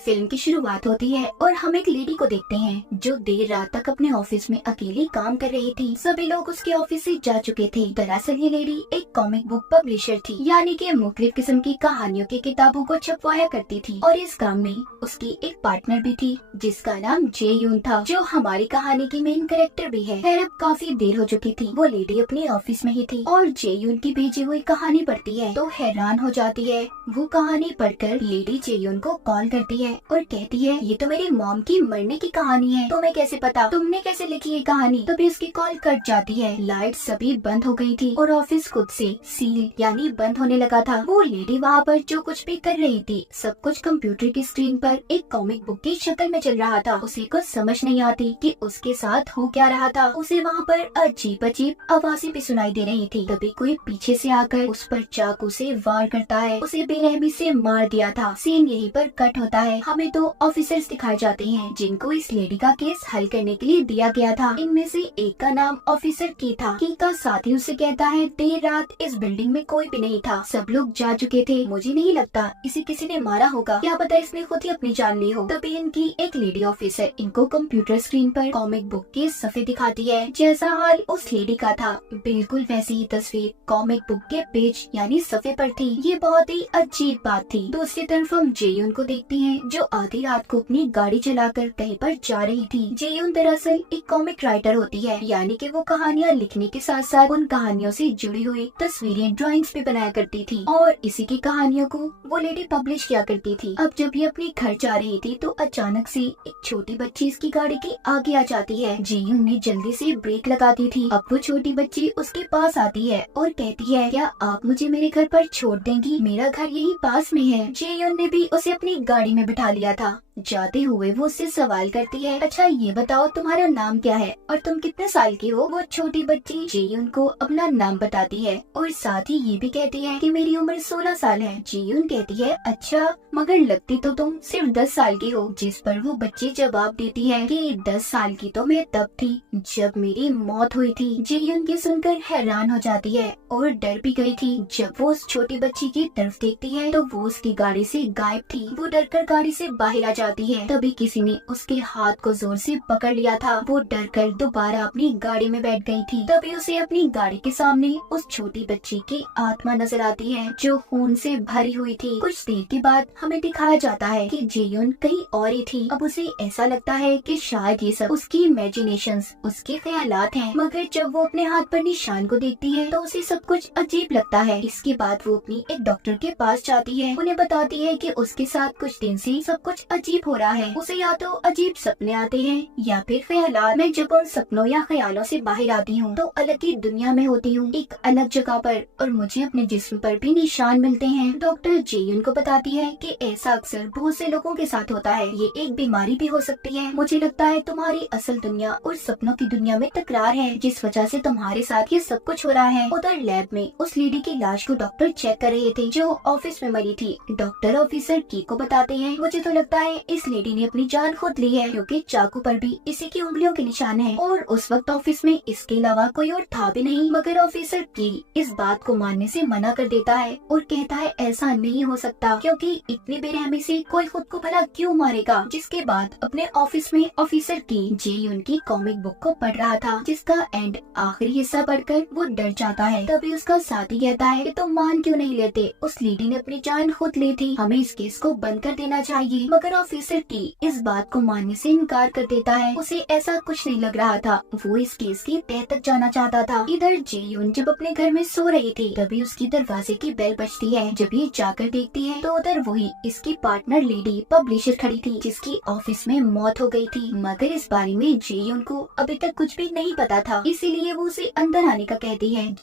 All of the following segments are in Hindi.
फिल्म की शुरुआत होती है और हम एक लेडी को देखते हैं जो देर रात तक अपने ऑफिस में अकेली काम कर रही थी। सभी लोग उसके ऑफिस से जा चुके थे। दरअसल ये लेडी एक कॉमिक बुक पब्लिशर थी, यानी कि मुख्तलिफ किस्म की कहानियों की किताबों को छपवाया करती थी। और इस काम में उसकी एक पार्टनर भी थी जिसका नाम जे यून था, जो हमारी कहानी की मेन कैरेक्टर भी है। खैर अब काफी देर हो चुकी थी। वो लेडी अपने ऑफिस में ही थी और जे यून की भेजी हुई कहानी पढ़ती है तो हैरान हो जाती है। वो कहानी पढ़कर लेडी जे यून को कॉल करती है और कहती है, ये तो मेरी मॉम की मरने की कहानी है, तुम्हें कैसे पता, तुमने कैसे लिखी ये कहानी। तभी उसकी कॉल कट जाती है। लाइट सभी बंद हो गई थी और ऑफिस खुद से सील यानी बंद होने लगा था। वो लेडी वहाँ पर जो कुछ भी कर रही थी सब कुछ कंप्यूटर की स्क्रीन पर एक कॉमिक बुक की शक्ल में चल रहा था। उसे कुछ समझ नहीं आती कि उसके साथ हो क्या रहा था। उसे वहाँ पर अजीब अजीब आवाजें भी सुनाई दे रही थी। तभी कोई पीछे से आकर उस पर चाकू से वार करता है। उसे बेरहमी से मार दिया था। सीन यहीं पर कट होता है। हमें दो ऑफिसर्स दिखाए जाते हैं जिनको इस लेडी का केस हल करने के लिए दिया गया था। इनमें से एक का नाम ऑफिसर की था। की का साथी उससे कहता है, देर रात इस बिल्डिंग में कोई भी नहीं था, सब लोग जा चुके थे, मुझे नहीं लगता इसे किसी ने मारा होगा, क्या पता इसने खुद ही अपनी जान ली हो। तभी इनकी एक लेडी ऑफिसर इनको कंप्यूटर स्क्रीन पर कॉमिक बुक के सफ़े दिखाती है। जैसा हाल उस लेडी का था बिल्कुल वैसी ही तस्वीर कॉमिक बुक के पेज यानी सफ़े पर थी। ये बहुत ही अजीब बात थी। दूसरी तरफ हम जेयून को देखते हैं जो आधी रात को अपनी गाड़ी चलाकर कहीं पर जा रही थी। जेयून दरअसल एक कॉमिक राइटर होती है, यानी कि वो कहानियाँ लिखने के साथ साथ उन कहानियों से जुड़ी हुई तस्वीरें ड्राइंग्स भी बनाया करती थी और इसी की कहानियों को वो लेडी पब्लिश किया करती थी। अब जब ये अपने घर जा रही थी तो अचानक से एक छोटी बच्ची इसकी गाड़ी के आगे आ जाती है। जेयून ने जल्दी से ब्रेक लगा दी थी। अब वो छोटी बच्ची उसके पास आती है और कहती है, क्या आप मुझे मेरे घर पर छोड़ देंगी, मेरा घर यही पास में है। जेयून ने भी उसे अपनी गाड़ी में बिठा लिया था। जाते हुए वो उससे सवाल करती है, अच्छा ये बताओ तुम्हारा नाम क्या है और तुम कितने साल की हो। वो छोटी बच्ची जेयून को अपना नाम बताती है और साथ ही ये भी कहती है कि मेरी उम्र 16 साल है। जेयून कहती है, अच्छा मगर लगती तो तुम सिर्फ 10 साल की हो। जिस पर वो बच्ची जवाब देती है कि 10 साल की तो मैं तब थी जब मेरी मौत हुई थी। जेयून की सुनकर हैरान हो जाती है और डर भी गई थी। जब वो उस छोटी बच्ची की तरफ देखती है तो वो उसकी गाड़ी से गायब थी। वो डरकर गाड़ी से बाहर आ जाती है। तभी किसी ने उसके हाथ को जोर से पकड़ लिया था। वो डरकर दोबारा अपनी गाड़ी में बैठ गई थी। तभी उसे अपनी गाड़ी के सामने उस छोटी बच्ची की आत्मा नजर आती है जो खून से भरी हुई थी। कुछ देर के बाद हमें दिखाया जाता है कि जेयून कहीं और ही थी। अब उसे ऐसा लगता है कि शायद ये सब उसकी इमेजिनेशंस, उसके ख्यालात हैं। मगर जब वो अपने हाथ पर निशान को देखती है तो उसे सब कुछ अजीब लगता है। इसके बाद वो अपनी एक डॉक्टर के पास जाती है। उन्हें बताती है कि उसके साथ कुछ दिन से सब कुछ अजीब हो रहा है। उसे या तो अजीब सपने आते हैं या फिर ख्यालात। मैं जब उन सपनों या ख्यालों से बाहर आती हूँ तो अलग ही दुनिया में होती हूँ, एक अलग जगह पर, और मुझे अपने जिस्म पर भी निशान मिलते हैं। डॉक्टर जेयून को बताती है कि ऐसा अक्सर बहुत से लोगों के साथ होता है, ये एक बीमारी भी हो सकती है। मुझे लगता है तुम्हारी असल दुनिया और सपनों की दुनिया में तकरार है जिस वजह से तुम्हारे साथ ये सब कुछ हो रहा है। उधर लैब में उस लेडी की लाश को डॉक्टर चेक कर रहे थे जो ऑफिस में मरी थी। डॉक्टर ऑफिसर की को बताते हैं, मुझे तो लगता है इस लेडी ने अपनी जान खुद ली है क्योंकि चाकू पर भी इसी की उंगलियों के निशान हैं और उस वक्त ऑफिस में इसके अलावा कोई और था भी नहीं। मगर ऑफिसर की इस बात को मानने से मना कर देता है और कहता है ऐसा नहीं हो सकता क्योंकि इतनी बेरहमी से कोई खुद को भला क्यों मारेगा। जिसके बाद अपने ऑफिस में ऑफिसर की जेयून की कॉमिक बुक को पढ़ रहा था जिसका एंड आखिरी हिस्सा पढ़कर वो डर जाता है। तभी उसका साथी कहता है कि तुम मान क्यों नहीं लेते, उस लेडी ने अपनी जान खुद ली थी, हमें इस केस को बंद कर देना चाहिए। मगर ऑफिसर की इस बात को मानने से इनकार कर देता है। उसे ऐसा कुछ नहीं लग रहा था, वो इस केस की तह तक जाना चाहता था। इधर जेयून जब अपने घर में सो रही थी तभी उसकी दरवाजे की बेल बजती है। जब ये जाकर देखती है तो उधर वही इसकी पार्टनर लेडी पब्लिशर खड़ी थी जिसकी ऑफिस में मौत हो गई थी। मगर इस बारे में जेयून को अभी तक कुछ भी नहीं पता था, इसीलिए वो उसे अंदर आने का कहती है।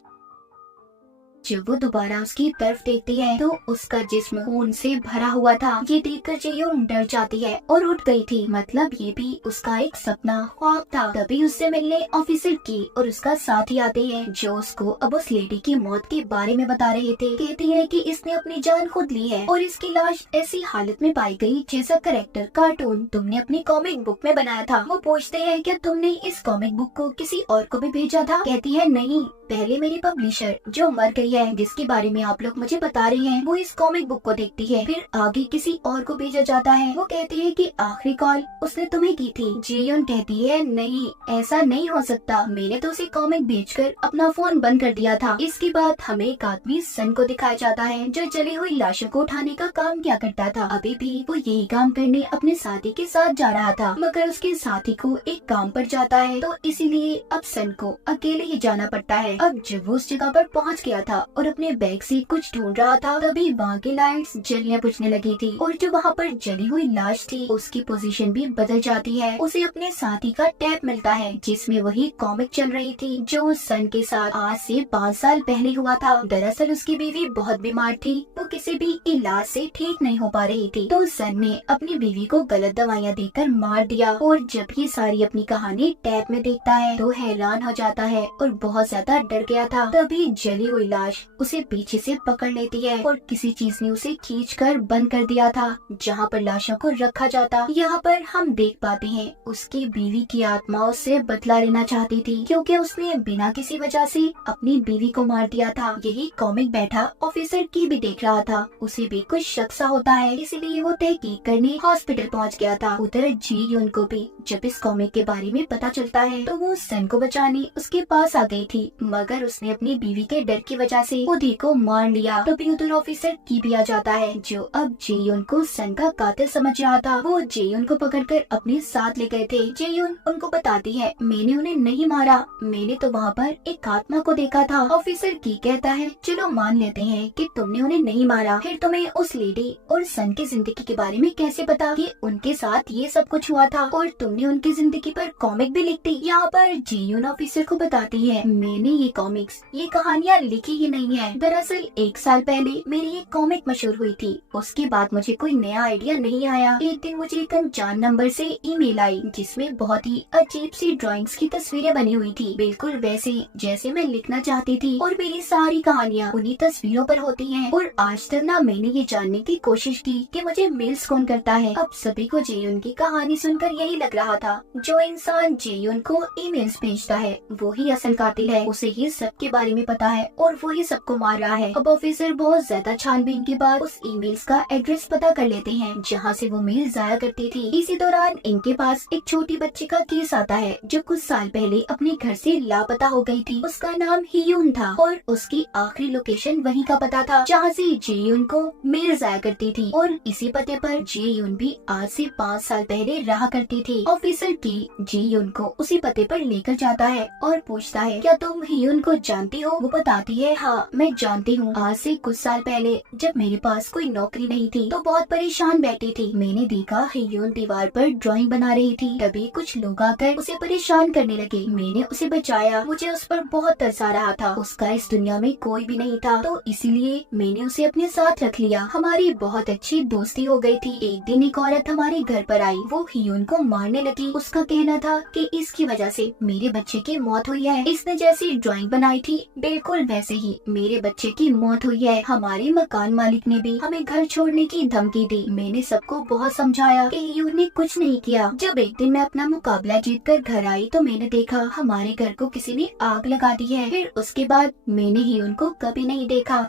जब वो दोबारा उसकी तरफ देखती है तो उसका जिस्म खून से भरा हुआ था। ये देखकर जेयून डर जाती है और उठ गई थी, मतलब ये भी उसका एक सपना ख्वाब था। तभी उससे मिलने ऑफिसर की और उसका साथी आते हैं जो उसको अब उस लेडी की मौत के बारे में बता रहे थे। कहती है कि इसने अपनी जान खुद ली है और इसकी लाश ऐसी हालत में पाई गई जैसा करेक्टर कार्टून तुमने अपनी कॉमिक बुक में बनाया था। वो पूछते हैं क्या तुमने इस कॉमिक बुक को किसी और को भी भेजा था। कहती है नहीं, पहले मेरी पब्लिशर जो मर गई है, जिसके बारे में आप लोग मुझे बता रहे हैं, वो इस कॉमिक बुक को देखती है। फिर आगे किसी और को भेजा जाता है। वो कहती है कि आखिरी कॉल उसने तुम्हें की थी। जेयोन कहती है नहीं, ऐसा नहीं हो सकता, मैंने तो उसे कॉमिक बेचकर अपना फोन बंद कर दिया था। इसके बाद हमें एक आदमी सन को दिखाया जाता है जो जली हुई लाशों को उठाने का काम किया करता था। अभी भी वो यही काम करने अपने साथी के साथ जा रहा था, मगर उसके साथी को एक काम पर जाता है, तो इसीलिए अब सन को अकेले ही जाना पड़ता है। अब जब वो उस जगह पर पहुंच गया था और अपने बैग से कुछ ढूंढ रहा था, तभी वहाँ की लाइट्स जलने बुझने लगी थी और जो वहाँ पर जली हुई लाश थी उसकी पोजीशन भी बदल जाती है। उसे अपने साथी का टैब मिलता है जिसमें वही कॉमिक चल रही थी जो सन के साथ आज से 5 साल पहले हुआ था। दरअसल उसकी बीवी बहुत बीमार थी, वो किसी भी इलाज से ठीक नहीं हो पा रही थी, तो सन ने अपनी बीवी को गलत दवाइयाँ देकर मार दिया। और जब ये सारी अपनी कहानी टैब में देखता है तो हैरान हो जाता है और बहुत ज्यादा डर गया था। तभी जली हुई लाश उसे पीछे से पकड़ लेती है और किसी चीज ने उसे खींचकर बंद कर दिया था जहाँ पर लाशों को रखा जाता। यहाँ पर हम देख पाते हैं उसकी बीवी की आत्मा उससे बदला लेना चाहती थी, क्योंकि उसने बिना किसी वजह से अपनी बीवी को मार दिया था। यही कॉमिक बैठा ऑफिसर की भी देख रहा था, उसे भी कुछ शक सा होता है, इसलिए वो तहकीक करने हॉस्पिटल पहुँच गया था। उधर जी यून को भी जब इस कॉमिक के बारे में पता चलता है तो वो सन को बचाने उसके पास आ गई थी, मगर उसने अपनी बीवी के डर की वजह से खुद ही को मार लिया। तभी उधर ऑफिसर की भी आ जाता है जो अब जेयुन को सन का कातिल समझ रहा था। वो जेयुन को पकड़कर अपने साथ ले गए थे। जेयुन उनको बताती है मैंने उन्हें नहीं मारा, मैंने तो वहाँ पर एक आत्मा को देखा था। ऑफिसर की कहता है चलो मान लेते हैं कि तुमने उन्हें नहीं मारा, फिर तुम्हें उस लेडी और सन की जिंदगी के बारे में कैसे पता कि उनके साथ ये सब कुछ हुआ था और तुमने उनकी जिंदगी पर कॉमिक भी लिख दी। यहाँ पर जेयुन ऑफिसर को बताती है मैंने ये कॉमिक्स, ये कहानियाँ लिखी ही नहीं है। दरअसल 1 साल पहले मेरी एक कॉमिक मशहूर हुई थी, उसके बाद मुझे कोई नया आइडिया नहीं आया। एक दिन मुझे एक अनजान नंबर से ईमेल आई जिसमें बहुत ही अजीब सी ड्राइंग्स की तस्वीरें बनी हुई थी, बिल्कुल वैसे जैसे मैं लिखना चाहती थी, और मेरी सारी कहानियाँ उन्हीं तस्वीरों पर होती हैं। और आज तक ना मैंने ये जानने की कोशिश की कि मुझे मेल्स कौन करता है। अब सभी को जेयुन की कहानी सुनकर यही लग रहा था, जो इंसान जेयुन को ईमेल्स भेजता है वो ही असल कातिल है, उसे ही सबके बारे में पता है और वो ही सबको मार रहा है। अब ऑफिसर बहुत ज्यादा छानबीन के बाद उस ईमेल्स का एड्रेस पता कर लेते हैं जहाँ से वो मेल जाया करती थी। इसी दौरान इनके पास एक छोटी बच्ची का केस आता है जो कुछ साल पहले अपने घर से लापता हो गई थी। उसका नाम हियून था और उसकी आखिरी लोकेशन वहीं का पता था जहाँ से जेयुन को मेल जाया करती थी, और इसी पते पर जेयुन भी आज से 5 साल पहले रहा करती थी। ऑफिसर की जेयुन को उसी पते पर लेकर जाता है और पूछता है क्या तुम हियून को जानती हो? वो बताती है हाँ मैं जानती हूँ, आज से कुछ साल पहले जब मेरे पास कोई नौकरी नहीं थी तो बहुत परेशान बैठी थी, मैंने देखा हियून दीवार पर ड्राइंग बना रही थी, तभी कुछ लोग आकर उसे परेशान करने लगे, मैंने उसे बचाया, मुझे उस पर बहुत तरस आ रहा था, उसका इस दुनिया में कोई भी नहीं था, तो इसीलिए मैंने उसे अपने साथ रख लिया। हमारी बहुत अच्छी दोस्ती हो गई थी। एक दिन एक औरत हमारे घर पर आई, वो हियून को मारने लगी। उसका कहना था कि इसकी वजह से मेरे बच्चे की मौत हुई है, इसने जैसी ड्राइंग बनाई थी बिल्कुल वैसे ही मेरे बच्चे की मौत हुई है। हमारे मकान मालिक ने भी हमें घर छोड़ने की धमकी दी, मैंने सबको बहुत समझाया कि हियून ने कुछ नहीं किया। जब एक दिन मैं अपना मुकाबला जीत कर घर आई तो मैंने देखा हमारे घर को किसी ने आग लगा दी है। फिर उसके बाद मैंने हियून को कभी नहीं देखा।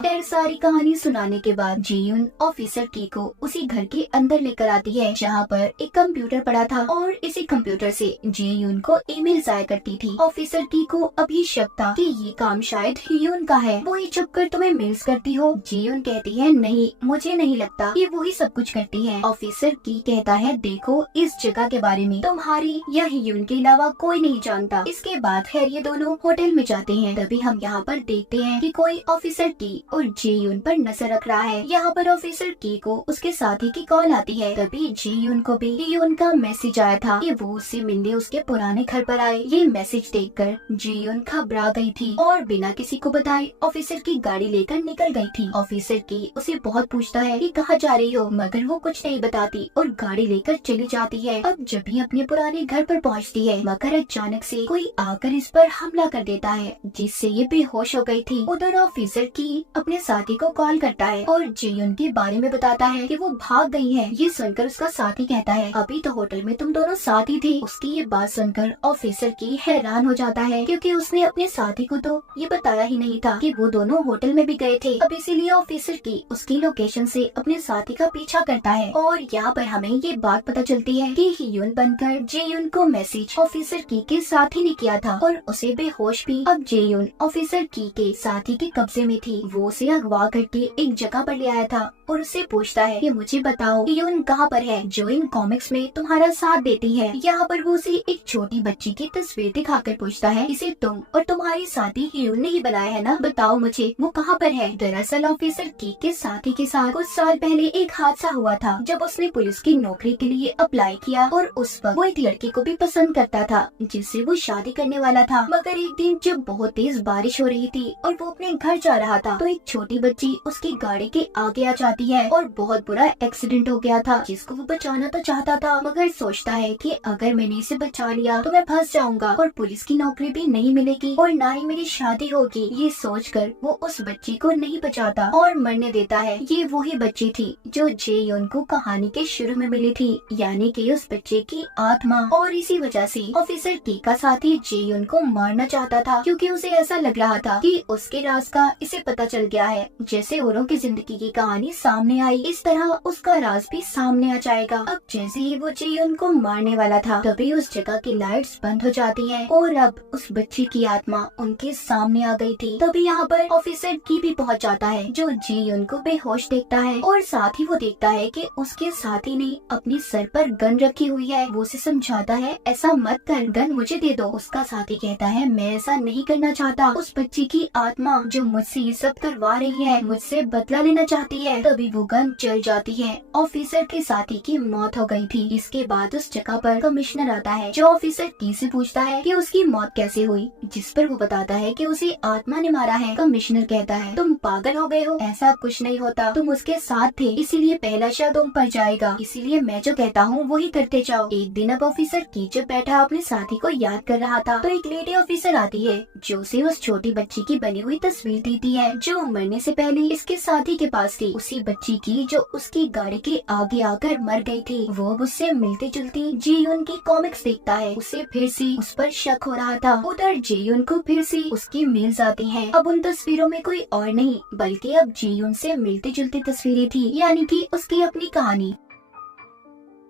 ढेर सारी कहानी सुनाने के बाद जेयुन ऑफिसर की को उसी घर के अंदर लेकर आती है जहाँ पर एक कंप्यूटर पड़ा था और इसी कंप्यूटर से जेयुन को ईमेल जाया करती थी। ऑफिसर की को अभी शक था कि ये काम शायद हियून का है, वो ही छुप कर तुम्हें मेल्स करती हो। जेयुन कहती है नहीं, मुझे नहीं लगता ये वो ही सब कुछ करती है। ऑफिसर की कहता है देखो इस जगह के बारे में तुम्हारी या हियून के अलावा कोई नहीं जानता। इसके बाद खैर ये दोनों होटल में जाते हैं। तभी हम यहाँ पर देखते हैं कि कोई ऑफिसर की और जेयुन पर नजर रख रहा है। यहाँ पर ऑफिसर की को उसके साथी की कॉल आती है। तभी जेयुन को भी हियून का मैसेज आया था कि वो उससे मिलने उसके पुराने घर पर आए। ये मैसेज देखकर जेयुन घबरा गई थी और बिना किसी को बताए ऑफिसर की गाड़ी लेकर निकल गई थी। ऑफिसर की उसे बहुत पूछता है कि कहाँ जा रही हो, मगर वो कुछ नहीं बताती और गाड़ी लेकर चली जाती है। अब जब भी अपने पुराने घर पर पहुँचती है मगर अचानक से कोई आकर इस पर हमला कर देता है जिससे ये बेहोश हो गई थी। उधर ऑफिसर की अपने साथी को कॉल करता है और जेयुन के बारे में बताता है कि वो भाग गई है। ये सुनकर उसका साथी कहता है अभी तो होटल में तुम दोनों साथ ही थे। उसकी ये बात सुनकर ऑफिसर की हैरान हो जाता है क्योंकि उसने अपने साथी को तो ये बताया ही नहीं था कि वो दोनों होटल में भी गए थे। अब इसीलिए ऑफिसर की उसकी लोकेशन से अपने साथी का पीछा करता है और यहाँ पर हमें ये बात पता चलती है कि हियुन बनकर जेयुन को मैसेज ऑफिसर की के साथी ने किया था और उसे बेहोश भी। अब जेयुन ऑफिसर की के साथी के कब्जे में थी। वो उसे अगवा करके एक जगह पर ले आया था और उससे पूछता है कि मुझे बताओ हियुन कहाँ पर है जो इन कॉमिक्स में तुम्हारा साथ देती है। यहाँ पर वो उसे एक छोटी बच्ची की तस्वीर दिखाकर पूछता है इसे तुम और तुम्हारी साथी हियुन ने ही बनाया है ना, बताओ मुझे वो कहाँ पर है। दरअसल ऑफिसर की के साथी के साथ कुछ साल पहले एक हादसा हुआ था जब उसने पुलिस की नौकरी के लिए अप्लाई किया और उस वक्त वो एक लड़की को भी पसंद करता था जिससे वो शादी करने वाला था। मगर एक दिन जब बहुत तेज बारिश हो रही थी और वो अपने घर जा रहा था तो एक छोटी बच्ची उसकी गाड़ी के आगे आ जाती है और बहुत बुरा एक्सीडेंट हो गया था जिसको वो बचाना तो चाहता था मगर सोचता है कि अगर मैंने इसे बचा लिया तो मैं फंस जाऊंगा और पुलिस की नौकरी भी नहीं मिलेगी और ना ही मेरी शादी होगी। ये सोचकर वो उस बच्ची को नहीं बचाता और मरने देता है। ये वही बच्ची थी जो जेयुन को कहानी के शुरू में मिली थी, यानी कि उस बच्चे की आत्मा। और इसी वजह से ऑफिसर की का साथी जेयुन को मारना चाहता था क्योंकि उसे ऐसा लग रहा था कि उसके राज का इसे पता चल गया है। जैसे औरों की जिंदगी की कहानी सामने आई इस तरह उसका राज भी सामने आ जाएगा। अब जैसे ही वो जेयुन को मारने वाला था तभी उस जगह की लाइट्स बंद हो जाती हैं और अब उस बच्ची की आत्मा उनके सामने आ गई थी। तभी यहाँ पर ऑफिसर की भी पहुँच जाता है जो जेयुन को बेहोश देखता है और साथ ही वो देखता है कि उसके साथी ने अपने सर पर गन रखी हुई है। वो उसे समझाता है ऐसा मत कर, गन मुझे दे दो। उसका साथी कहता है मैं ऐसा नहीं करना चाहता। उस बच्ची की आत्मा जो मुझसे ये सब करवा रही है मुझसे बदला लेना चाहती है। तभी वो गन चल जाती है। ऑफिसर के साथी की मौत हो गई थी। इसके बाद उस जगह पर कमिश्नर आता है जो ऑफिसर की से पूछता है कि उसकी मौत कैसे हुई, जिस पर वो बताता है कि उसे आत्मा ने मारा है। कमिश्नर कहता है तुम पागल हो गए हो, ऐसा कुछ नहीं होता, तुम उसके साथ थे इसीलिए पहला शक तुम पर जाएगा, इसीलिए मैं जो कहता हूँ वही करते जाओ। एक दिन अब ऑफिसर की जो बैठा अपने साथी को याद कर रहा था तो एक लेडी ऑफिसर आती है जो उसे उस छोटी बच्ची की बनी हुई तस्वीर देती है जो मरने से पहले इसके साथी के पास थी। उसी बच्ची की जो उसकी गाड़ी के आगे आकर मर गई थी। वो उससे मिलती जुलती जेयुन की कॉमिक्स देखता है। उसे फिर से उस पर शक हो रहा था। उधर जेयुन को फिर से उसकी मेल्स आती हैं। अब उन तस्वीरों में कोई और नहीं बल्कि अब जेयुन से मिलती जुलती तस्वीरें थी, यानी कि उसकी अपनी कहानी।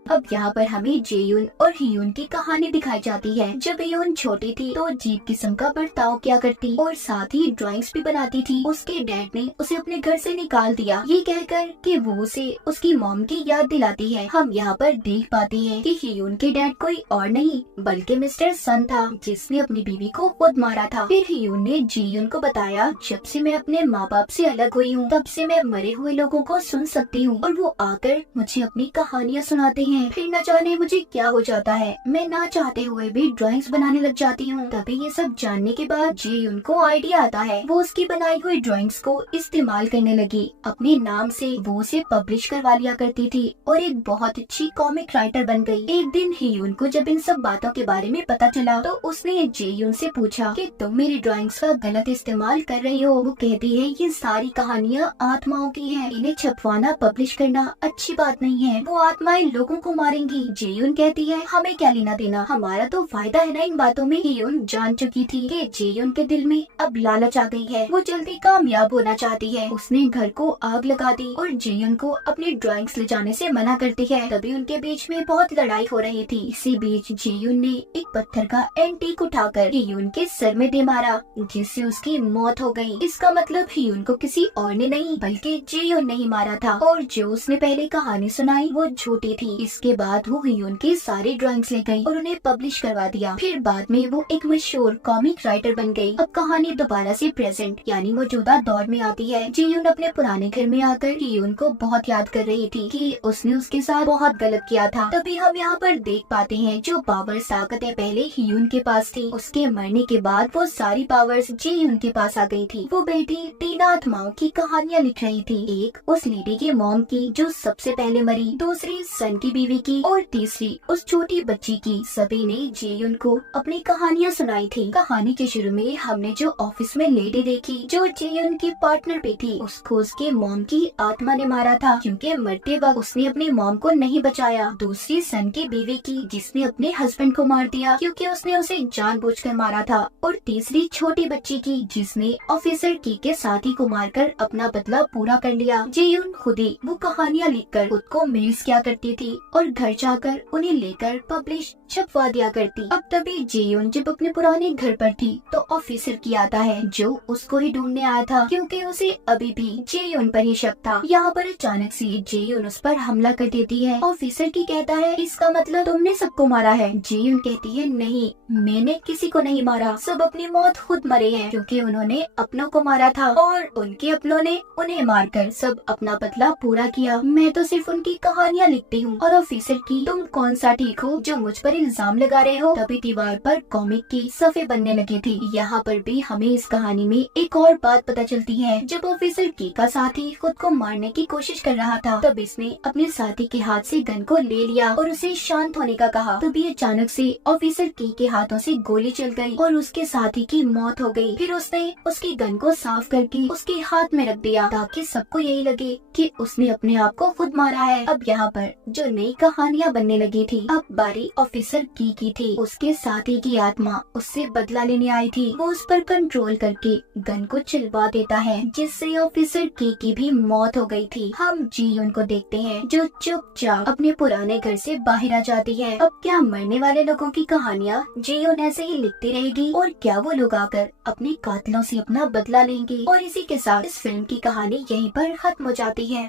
अब यहाँ पर हमें जेयुन और हियुन की कहानी दिखाई जाती है। जब हियुन छोटी थी तो अजीब किस्म का बर्ताव किया करती और साथ ही ड्राइंग्स भी बनाती थी। उसके डैड ने उसे अपने घर से निकाल दिया ये कहकर कि वो उसे उसकी मॉम की याद दिलाती है। हम यहाँ पर देख पाते हैं कि हियुन के डैड कोई और नहीं बल्कि मिस्टर सन था जिसने अपनी बीवी को खुद मारा था। फिर हियुन ने जेयुन को बताया जब से मैं अपने माँ बाप से अलग हुई हूँ तब से मैं मरे हुए लोगों को सुन सकती हूँ और वो आकर मुझे अपनी कहानियाँ सुनाते हैं। फिर न जाने मुझे क्या हो जाता है, मैं ना चाहते हुए भी ड्राइंग्स बनाने लग जाती हूँ। तभी ये सब जानने के बाद जेयुन को आइडिया आता है। वो उसकी बनाई हुई ड्राइंग्स को इस्तेमाल करने लगी। अपने नाम से वो उसे पब्लिश करवा लिया करती थी और एक बहुत अच्छी कॉमिक राइटर बन गई। एक दिन हियुन को जब इन सब बातों के बारे में पता चला तो उसने जेयुन से पूछा कि तुम मेरी ड्राइंग्स का गलत इस्तेमाल कर रही हो। वो कहती है ये सारी कहानियाँ आत्माओं की हैं, इन्हें छपवाना पब्लिश करना अच्छी बात नहीं है, वो आत्माएं लोगों को मारेंगी। जेयुन कहती है हमें क्या लेना देना, हमारा तो फायदा है ना इन बातों में। हियुन जान चुकी थी कि जेयुन के दिल में अब लालच आ गई है, वो जल्दी कामयाब होना चाहती है। उसने घर को आग लगा दी और जेयुन को अपनी ड्राइंग्स ले जाने से मना करती है। तभी उनके बीच में बहुत लड़ाई हो रही थी। इसी बीच जेयुन ने एक पत्थर का एंटीक उठाकर हियुन के सर में दे मारा जिससे उसकी मौत हो गई। इसका मतलब हियुन को किसी और ने नहीं बल्कि जेयुन ने ही मारा था और जो उसने पहले कहानी सुनाई वो झूठी थी। इसके बाद वो हियुन की सारी ड्राइंग्स ले गई और उन्हें पब्लिश करवा दिया। फिर बाद में वो एक मशहूर कॉमिक राइटर बन गई। अब कहानी दोबारा से प्रेजेंट यानी मौजूदा दौर में आती है। जेयुन अपने पुराने घर में आकर हियुन को बहुत याद कर रही थी कि उसने उसके साथ बहुत गलत किया था। तभी हम यहाँ पर देख पाते हैं जो पावर्स ताकतें पहले हियुन के पास थी उसके मरने के बाद वो सारी पावर्स जेयुन के पास आ गई थी। वो बेटी 3 आत्माओं की कहानियाँ लिख रही थी। एक उस लेडी की मॉम की जो सबसे पहले मरी, दूसरी सन की बीवी बीवी की और तीसरी उस छोटी बच्ची की। सभी ने जेयुन को अपनी कहानियाँ सुनाई थी। कहानी के शुरू में हमने जो ऑफिस में लेडी देखी जो जेयुन की पार्टनर पे थी, उसको उसके मॉम की आत्मा ने मारा था क्योंकि मरते वक्त उसने अपनी मॉम को नहीं बचाया। दूसरी सन की बीवी की जिसने अपने हस्बैंड को मार दिया क्योंकि उसने उसे जानबूझकर मारा था। और तीसरी छोटी बच्ची की जिसने ऑफिसर की के साथी को मारकर अपना बदला पूरा कर लिया। जेयुन खुद ही वो कहानियाँ लिखकर खुद को मेल्स किया करती थी और घर जाकर उन्हें लेकर पब्लिश छपवा दिया करती। अब तभी जेयुन जब अपने पुराने घर पर थी तो ऑफिसर की आता है जो उसको ही ढूंढने आया था क्योंकि उसे अभी भी जेयुन पर ही शक था। यहाँ पर अचानक से जेयुन उस पर हमला कर देती है। ऑफिसर की कहता है इसका मतलब तुमने सबको मारा है। जेयुन कहती है नहीं, मैंने किसी को नहीं मारा, सब अपनी मौत खुद मरे हैं क्योंकि उन्होंने अपनों को मारा था और उनके अपनों ने उन्हें मारकर सब अपना बदला पूरा किया। मैं तो सिर्फ उनकी कहानियाँ लिखती हूँ। और ऑफिसर की तुम कौन सा ठीक हो जो मुझ पर इल्जाम लगा रहे हो। तभी दीवार पर कॉमिक की सफ़े बनने लगी थी। यहाँ पर भी हमें इस कहानी में एक और बात पता चलती है। जब ऑफिसर की का साथी खुद को मारने की कोशिश कर रहा था तब इसने अपने साथी के हाथ से गन को ले लिया और उसे शांत होने का कहा। तभी अचानक से ऑफिसर की के हाथों से गोली चल गई और उसके साथी की मौत हो गई। फिर उसने उसकी गन को साफ करके उसके हाथ में रख दिया ताकि सबको यही लगे कि उसने अपने आप को खुद मारा है। अब यहाँ पर जो नई कहानियाँ बनने लगी थी, अब बारी ऑफिसर की थी। उसके साथी की आत्मा उससे बदला लेने आई थी। वो उस पर कंट्रोल करके गन को चलवा देता है जिससे ऑफिसर की भी मौत हो गई थी। हम जीयुन को देखते हैं जो चुपचाप अपने पुराने घर से बाहर आ जाती है। अब क्या मरने वाले लोगों की कहानियाँ जीयुन ऐसे ही लिखती रहेगी और क्या वो लोग आकर अपने कातिलों से अपना बदला लेंगे। और इसी के साथ इस फिल्म की कहानी यहीं पर खत्म हो जाती है।